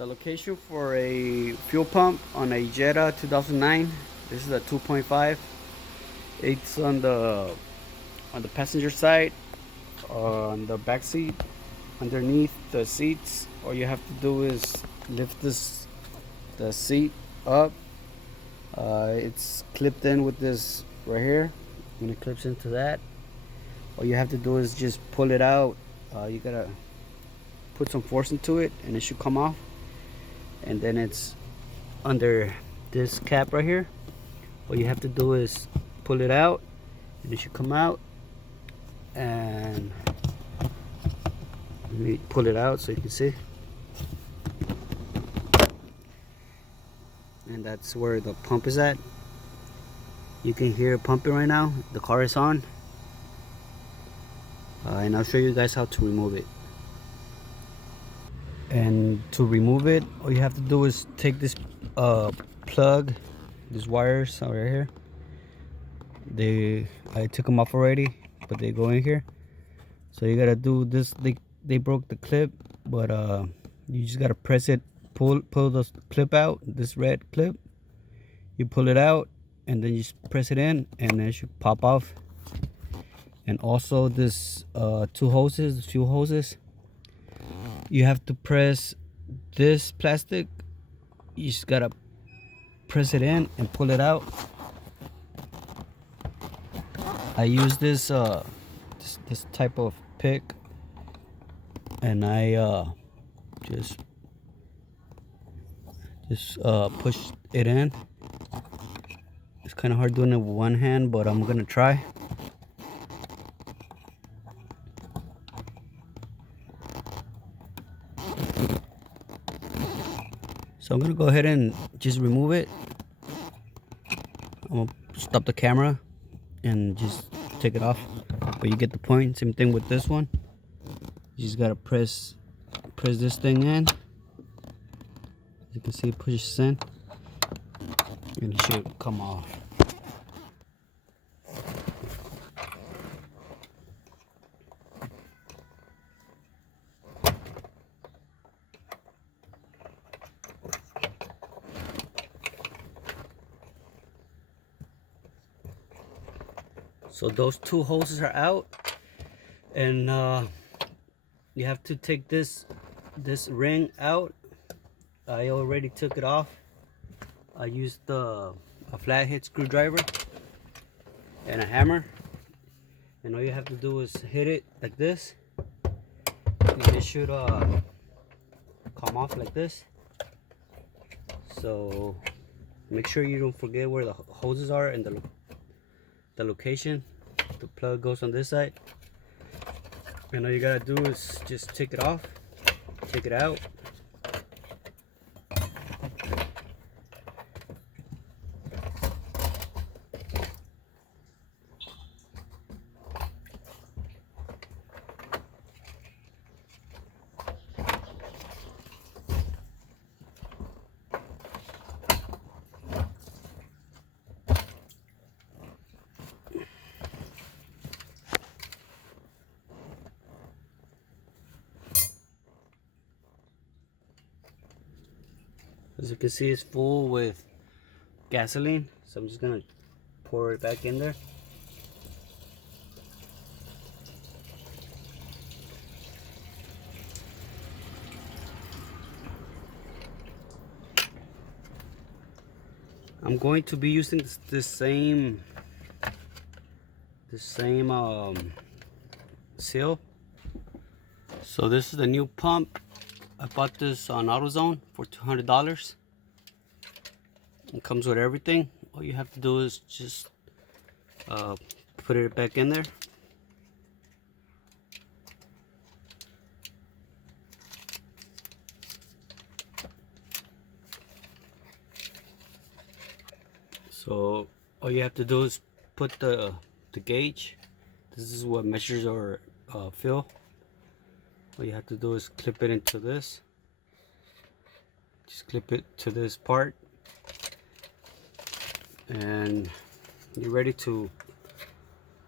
The location for a fuel pump on a Jetta 2009. This is a 2.5. It's on the passenger side, on the back seat, underneath the seats. All you have to do is lift the seat up. It's clipped in with this right here. When it clips into that, all you have to do is just pull it out. You gotta put some force into it, and it should come off. And then it's under this cap right here. All you have to do is pull it out, and it should come out. And let me pull it out so you can see. And that's where the pump is at. You can hear it pumping right now. The car is on. And I'll show you guys how to remove it. And to remove it, all you have to do is take this plug, these wires right here. I took them off already, but they go in here. So you gotta do this. They broke the clip, but you just gotta press it, pull the clip out, this red clip. You pull it out, and then you just press it in, and it should pop off. And also this fuel hoses. You have to press this plastic. You just gotta press it in and pull it out. I use this type of pick, and I just push it in. It's kind of hard doing it with one hand, but I'm gonna try. So I'm gonna go ahead and just remove it. I'm gonna stop the camera and just take it off. But you get the point. Same thing with this one. You just gotta press this thing in. As you can see, it pushes in, and it should come off. So those two hoses are out, and you have to take this ring out. I already took it off. I used a flathead screwdriver and a hammer, and all you have to do is hit it like this, and it should come off like this. So make sure you don't forget where the hoses are and the location. The plug goes on this side, and all you gotta do is just take it off, take it out. As you can see, it's full with gasoline, so I'm just gonna pour it back in there. I'm going to be using this same seal. So this is the new pump. I bought this on AutoZone for $200. It comes with everything. All you have to do is just put it back in there. So all you have to do is put the gauge. This is what measures our fuel. All you have to do is clip it into this. Just clip it to this part, and you're ready to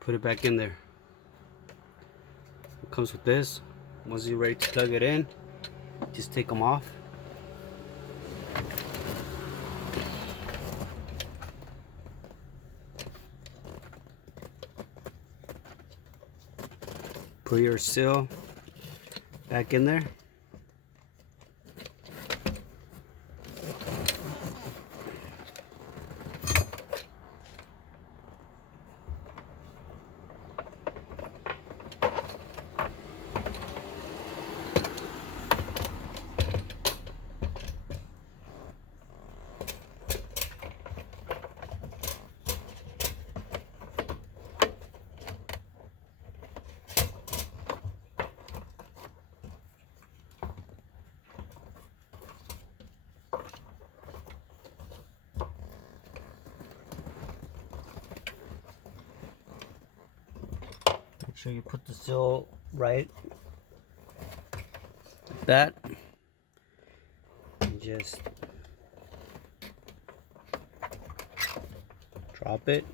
put it back in there. It comes with this. Once you're ready to plug it in, just take them off. put your seal back in there. Make sure you put the seal right like that, and just drop it.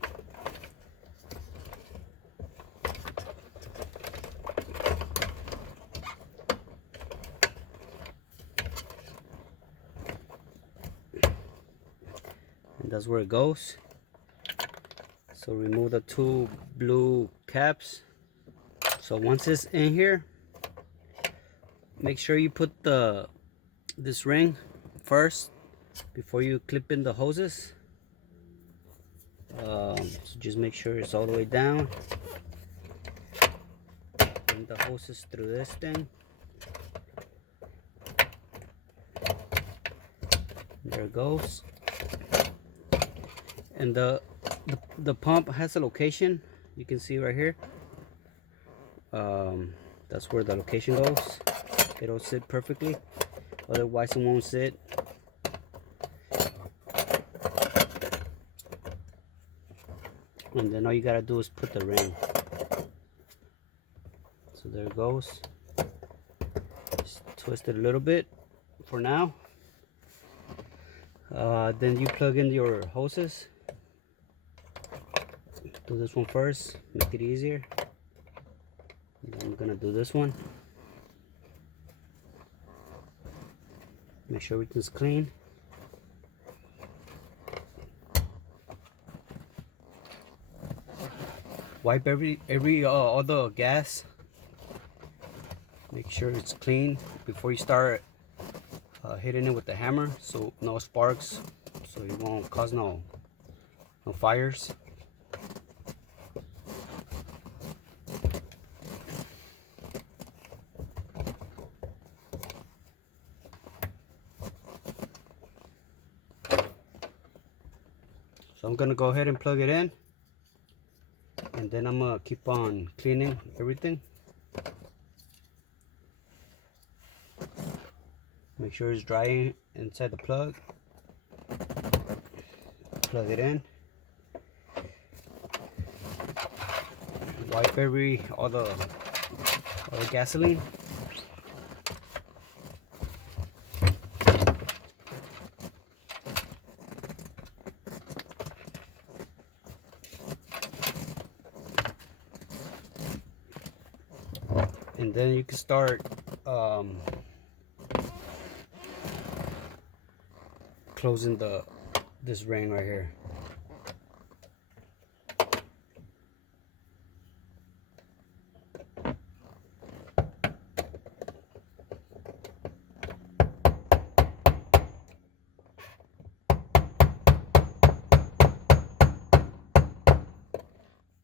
And that's where it goes. So remove the two blue caps. So once it's in here, make sure you put this ring first before you clip in the hoses. So just make sure it's all the way down. Run the hoses through this thing. There it goes. And the pump has a location. You can see right here. That's where the location goes. It'll sit perfectly, otherwise it won't sit. And then all you gotta do is put the ring. So there it goes. Just twist it a little bit for now. Then you plug in your hoses. Do this one first, make it easier. I'm gonna do this one. Make sure everything's clean. Wipe all the gas. Make sure it's clean before you start hitting it with the hammer, so no sparks, so it won't cause no fires. So I'm gonna go ahead and plug it in, and then I'm gonna keep on cleaning everything. Make sure it's dry inside the plug. Plug it in. Wipe all the gasoline. And then you can start closing this ring right here.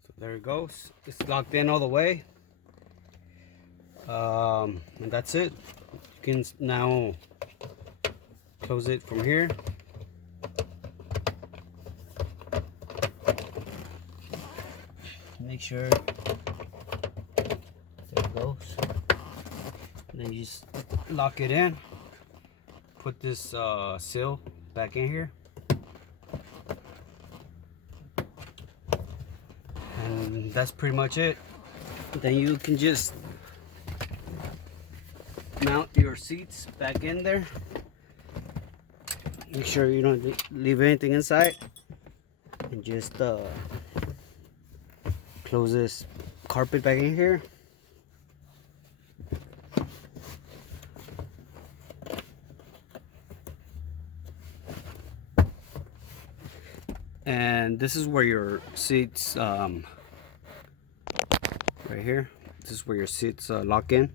So there it goes. It's locked in all the way. And that's it. You can now close it from here. Make sure there it goes. And then you just lock it in. Put this seal back in here. And that's pretty much it. Then you can just mount your seats back in there. Make sure you don't leave anything inside, and just close this carpet back in here. And this is where your seats right here, This is where your seats lock in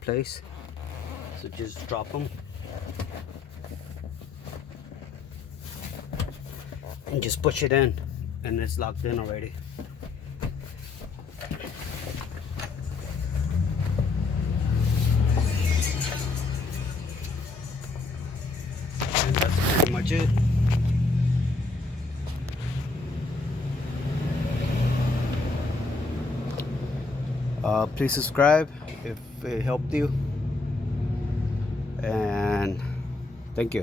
place. So just drop them and just push it in, and it's locked in already. And that's pretty much it. Please subscribe if it helped you, and thank you.